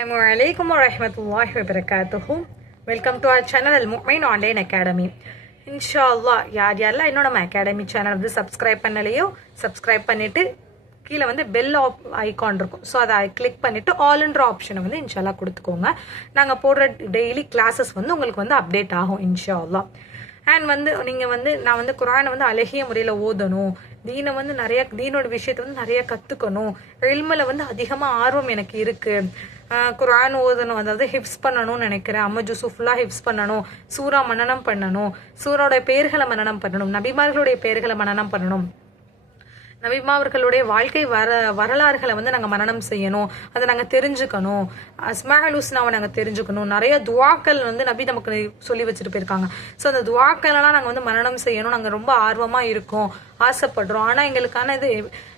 Assalamualaikum warahmatullahi wabarakatuh. Welcome to our channel Al Mumin online academy. இன்ஷா அல்லாஹ் யாரெல்லாம் இன்னும் நம்ம அகாடமி சேனல் வந்து சப்ஸ்கிரைப் பண்ணலையோ சப்ஸ்கிரைப் பண்ணிட்டு கீழே வந்து பெல் ஐகான் இருக்கும். ஸோ அதை கிளிக் பண்ணிட்டு ஆல்ன்ற ஆப்ஷனை வந்து இன்ஷால்லா கொடுத்துக்கோங்க. நாங்கள் போடுற டெய்லி கிளாஸஸ் வந்து உங்களுக்கு வந்து அப்டேட் ஆகும் இன்ஷா அல்லாஹ். அண்ட் வந்து நீங்கள் வந்து நான் வந்து குரானை வந்து அழகிய முறையில் ஓதணும், தீனை வந்து நிறைய தீனோட விஷயத்தை வந்து நிறைய கற்றுக்கணும், இல்மில் வந்து அதிகமாக ஆர்வம் எனக்கு இருக்குது, குரான் ஓதணும், அதாவது ஹிப்ஸ் பண்ணணும்னு நினைக்கிறேன், அம்மஜு ஃபுல்லாக ஹிப்ஸ் பண்ணணும், சூறா மனனம் பண்ணணும், சூறாவுடைய பெயர்களை மனனம் பண்ணணும், நபிமார்களுடைய பெயர்களை மனனம் பண்ணணும், நபிமாவர்களுடைய வாழ்க்கை வரலாறுகளை வந்து நாங்கள் மனனம் செய்யணும், அதை நாங்கள் தெரிஞ்சுக்கணும், அஸ்மாஹுல் ஹுஸ்னாவை நாங்கள் தெரிஞ்சுக்கணும், நிறைய துவாக்கள் வந்து நபி நமக்கு சொல்லி வச்சுட்டு போயிருக்காங்க. ஸோ அந்த துவாக்களெல்லாம் நாங்கள் வந்து மனனம் செய்யணும், நாங்கள் ரொம்ப ஆர்வமாக இருக்கோம், ஆசைப்படுறோம். ஆனால் எங்களுக்கான இது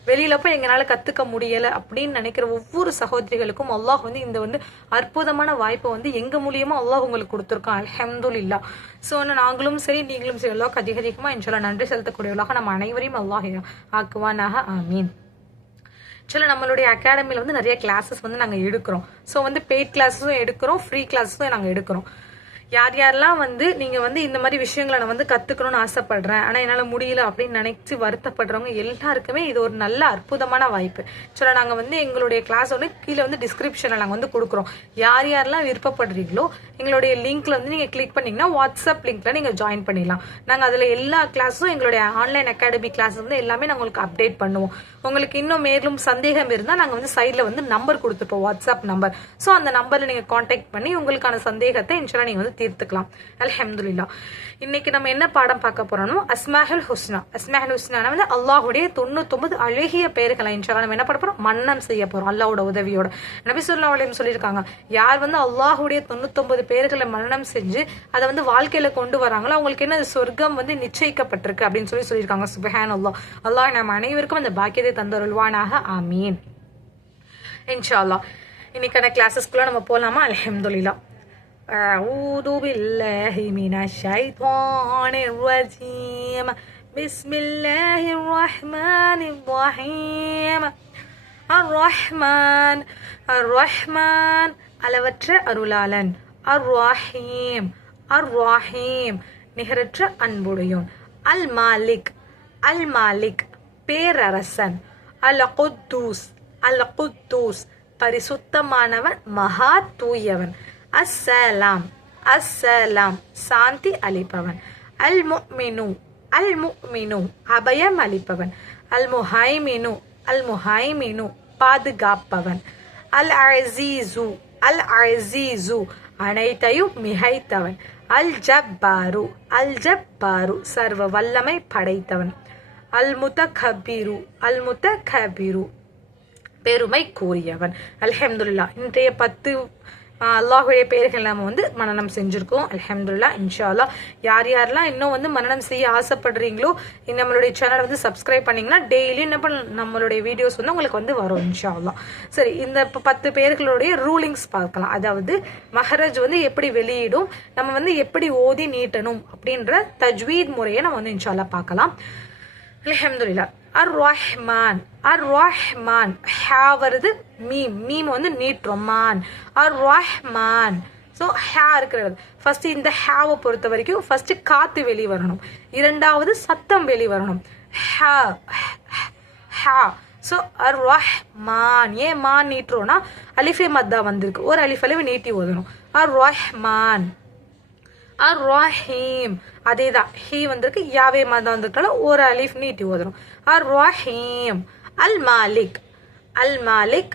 வெளியில போய் எங்களால் கற்றுக்க முடியலை அப்படின்னு நினைக்கிற ஒவ்வொரு சகோதரிகளுக்கும் அல்லாஹ் வந்து இந்த வந்து அற்புதமான வாய்ப்பை வந்து எங்கள் மூலியமா அல்லாஹ் உங்களுக்கு கொடுத்துருக்கான். அல்ஹம்துலில்லாஹ். ஸோ நாங்களும் சரி நீங்களும் சரி அல்லாஹ் அதிகமாக இன்ஷால்லா நன்றி செலுத்தக்கூடியவர்களாக நம்ம அனைவரையும் அல்லாஹ் ஆக்குவானாக. ஆமீன். சில நம்மளுடைய அகாடமியில் வந்து நிறைய கிளாஸஸ் வந்து நாங்கள் எடுக்கிறோம். ஸோ வந்து பெய்ட் கிளாஸஸும் எடுக்கிறோம், ஃப்ரீ கிளாஸஸும் நாங்கள் எடுக்கிறோம். யாரெல்லாம் வந்து நீங்கள் வந்து இந்த மாதிரி விஷயங்களை நான் வந்து கற்றுக்கணும்னு ஆசைப்படுறேன் ஆனால் என்னால் முடியல அப்படின்னு நினைச்சு வருத்தப்படுறவங்க எல்லாருக்குமே இது ஒரு நல்ல அற்புதமான வாய்ப்பு. சொல்ல நாங்கள் வந்து எங்களுடைய கிளாஸ் வந்து கீழே வந்து டிஸ்கிரிப்ஷனில் நாங்கள் வந்து கொடுக்குறோம். யாரெல்லாம் விருப்பப்படுறீங்களோ எங்களுடைய லிங்க்ல வந்து நீங்கள் கிளிக் பண்ணிங்கன்னா வாட்ஸ்அப் லிங்க்ல நீங்கள் ஜாயின் பண்ணிடலாம். நாங்கள் அதில் எல்லா கிளாஸும் எங்களுடைய ஆன்லைன் அகாடமி கிளாஸ் வந்து எல்லாமே நாங்கள் உங்களுக்கு அப்டேட் பண்ணுவோம். உங்களுக்கு இன்னும் மேலும் சந்தேகம் இருந்தால் நாங்கள் வந்து சைடில் வந்து நம்பர் கொடுத்துருப்போம், வாட்ஸ்அப் நம்பர். ஸோ அந்த நம்பரில் நீங்கள் காண்டாக்ட் பண்ணி உங்களுக்கான சந்தேகத்தை இன்ஷால்லா நீங்கள் வந்து தீர்த்துக்கலாம். அல்ஹம்துலில்லாஹ். இன்னைக்கு நம்ம என்ன பாடம் பார்க்க போறோம்னா அஸ்மாஹுல் ஹுஸ்னா. அஸ்மாஹுல் ஹுஸ்னா வந்து அல்லாஹ்வுடைய 99 அழகிய பெயர்களை இன்ஷால்லா நம்ம என்ன பண்ண போறோம், மன்னன் செய்ய போறோம் அல்லாஹ்வோட உதவியோட. நபி ஸல்லல்லாஹு அலைஹி வஸல்லம் சொல்லியிருக்காங்க, யார் வந்து அல்லாஹ்வுடைய 99 பெயர்களை மன்னனம் செஞ்சு அதை வந்து வாழ்க்கையில கொண்டு வராங்களோ அவங்களுக்கு என்ன சொர்க்கம் வந்து நிச்சயிக்கப்பட்டிருக்கு அப்படின்னு சொல்லியிருக்காங்க. சுப்ஹானல்லாஹ். அல்லாஹ் நம்ம அனைவருக்கும் அந்த பாக்கியத்தை தந்தருள்வானாக. ஆமீன். இன்ஷா அல்லாஹ். இன்னைக்கான கிளாஸஸ்க்குள்ள நம்ம போலாமா? அல்ஹம்துலில்லாஹ். أعوذ بالله من الشيطان الرجيم بسم الله الرحمن الرحيم الرحمن الرحمن அளவற்ற அருளாளன், الرحيم الرحيم நிகரற்ற அன்புடையோன், அல் மாலிக் அல் மாலிக் பேரரசன், அல் குத்தூஸ் அல் குத்தூஸ் பரிசுத்தமானவன் மகா தூயவன், அஸ்ஸலாம் அஸ்ஸலாம் சாந்தி அளிப்பவன், அல் முஃமினு அல் முஃமினு அபயம் அளிப்பவன், அல் முஹைமினு அல் முஹைமினு பாதுகாப்பவன், அல் அஸீஸு அல் அஸீஸு அனைத்தையும் மிகைத்தவன், அல் ஜப்பாரு அல் ஜப்பாரு சர்வ வல்லமை படைத்தவன், அல் முத்தகபிரு அல் முத்தகபிரு பெருமை கூறியவன். அல்ஹம்துலில்லாஹ். இன்றைய 10 அல்லாஹுடைய பெயர்கள் நம்ம வந்து மனனம் செஞ்சுருக்கோம். அல்ஹம்துலில்லாஹ். இன்ஷா அல்லாஹ் யாரெல்லாம் இன்னும் வந்து மனனம் செய்ய ஆசைப்படுறீங்களோ நம்மளுடைய சேனலை வந்து சப்ஸ்கிரைப் பண்ணிங்கன்னா டெய்லி என்ன பண்ண நம்மளுடைய வீடியோஸ் வந்து உங்களுக்கு வந்து வரும் இன்ஷா அல்லாஹ். சரி, இந்த 10 பெயர்களுடைய ரூலிங்ஸ் பார்க்கலாம். அதாவது மஹரஜ் வந்து எப்படி வெளியிடும், நம்ம வந்து எப்படி ஓதி நீட்டணும் அப்படின்ற தஜ்வீத் முறையை நம்ம வந்து இன்ஷா அல்லாஹ் பார்க்கலாம். அல்ஹம்துலில்லாஹ். அர் ரஹ்மான் அர் ரஹ்மான் ஹா வருது, மீம் மீம் வந்து நீட்டுறோம், மான் அர் ரஹ்மான். ஸோ ஹே இருக்கிறது ஃபர்ஸ்ட். இந்த ஹேவை பொறுத்த வரைக்கும் ஃபர்ஸ்ட் காத்து வெளி வரணும், இரண்டாவது சத்தம் வெளி வரணும், ஹா ஹா. ஸோ அர் ரஹ்மான். ஏன் மான் நீட்டுறோம்னா அலிஃபே மத்தா வந்திருக்கு, ஒரு அலிஃப் அலிஃப் நீட்டி ஓதணும். அர் ரஹ்மான். அர் ரஹீம் அதே தான், ஹீ வந்திருக்கு, யாவே மதம் வந்திருக்கால ஒரு அலிஃப் நீட்டி ஓதணும். அர் ரஹீம். அல் மாலிக் அல் மாலிக்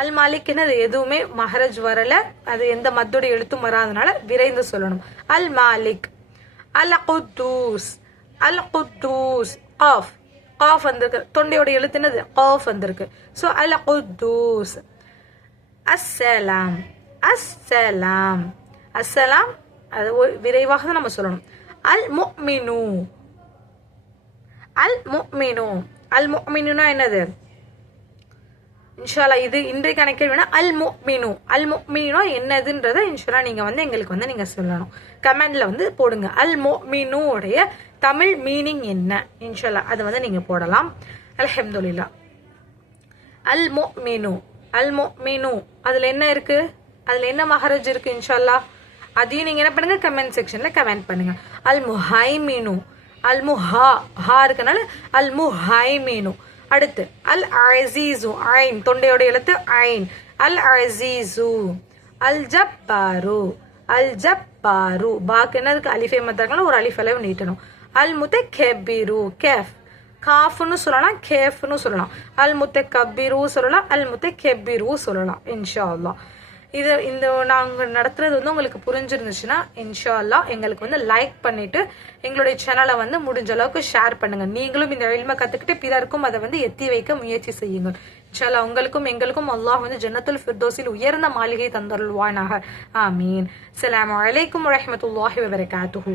அல் மாலிக் என்னது எதுவுமே மஹரஜ் வரல, அது எந்த மத்தோட எழுத்தும் வராதனால விரைந்து சொல்லணும். அல் மாலிக். அல் குத்தூஸ் அல் குத்தூஸ் காஃப் காஃப் வந்திருக்கு, தொண்டையோட எழுத்து என்னது காஃப் வந்திருக்கு. ஸோ அல் குத்தூஸ். அஸ்ஸலாம் அஸ்ஸலாம் அஸ்ஸலாம் அது விரைவாக தான் நம்ம சொல்லணும். அல் முஃமினு அல் முஃமினு அல் முஃமினுனா என்னது இன்ஷால்லா இது இன்றைக்கான கேள்வினா அல் முஃமினு அல் முஃமினு என்னதுன்றதை இன்ஷால்லா நீங்கள் வந்து எங்களுக்கு வந்து நீங்கள் சொல்லணும், கமெண்ட்ல வந்து போடுங்க. அல் முஃமினு உடைய தமிழ் மீனிங் என்ன இன்ஷால்லா அதை வந்து நீங்கள் போடலாம். அல்ஹம்துலில்லாஹ். அல் முஃமினு அல் முஃமினு அதில் என்ன இருக்கு, அதில் என்ன மஹரஜ் இருக்கு இன்ஷா அல்லாஹ், அதையும் நீங்க என்ன பண்ணுங்க கமெண்ட் செக்ஷன்ல கமெண்ட் பண்ணுங்க. அல் முஹைமினு, அல் முஹா ஹா இருக்கனால அல் முஹைமினு. அடுத்து அல் அசீசு, ஐன் தொண்டையோட எழுத்து ஐன், அல் அசீசு. அல் ஜப்பாரு, அல் ஜப்பாரு. பாக்கு என்ன இருக்கு அலிஃபே மத்தாங்களா ஒரு அலிஃப் அளவு நீட்டணும். அல் முத்தகப்பிரு, கேஃப் காஃப்னு சொல்லலாம், கேஃப்னு சொல்லலாம். அல் முத்தகப்பிரு சொல்லலாம், அல் முத்தகப்பிரு சொல்லலாம் இன்ஷா அல்லாஹ். இது இந்த நாங்கள் நடத்துறது வந்து உங்களுக்கு புரிஞ்சிருந்துச்சுன்னா இன்ஷா அல்லாஹ் எங்களுக்கு வந்து லைக் பண்ணிட்டு எங்களுடைய சேனலை வந்து முடிஞ்ச அளவுக்கு ஷேர் பண்ணுங்க. நீங்களும் இந்த இல்மை கத்துக்கிட்டு பிறருக்கும் அதை வந்து எத்தி வைக்க முயற்சி செய்யுங்கள். இன்ஷா அல்லாஹ் உங்களுக்கும் எங்களுக்கும் அல்லாஹ் வந்து ஜன்னத்துல் ஃபிர்தௌஸில் உயர்ந்த மாளிகை தந்தருள்வானாக. ஆமீன். அஸ்ஸலாமு அலைக்கும் வரஹ்மத்துல்லாஹி வபரகாத்துஹு.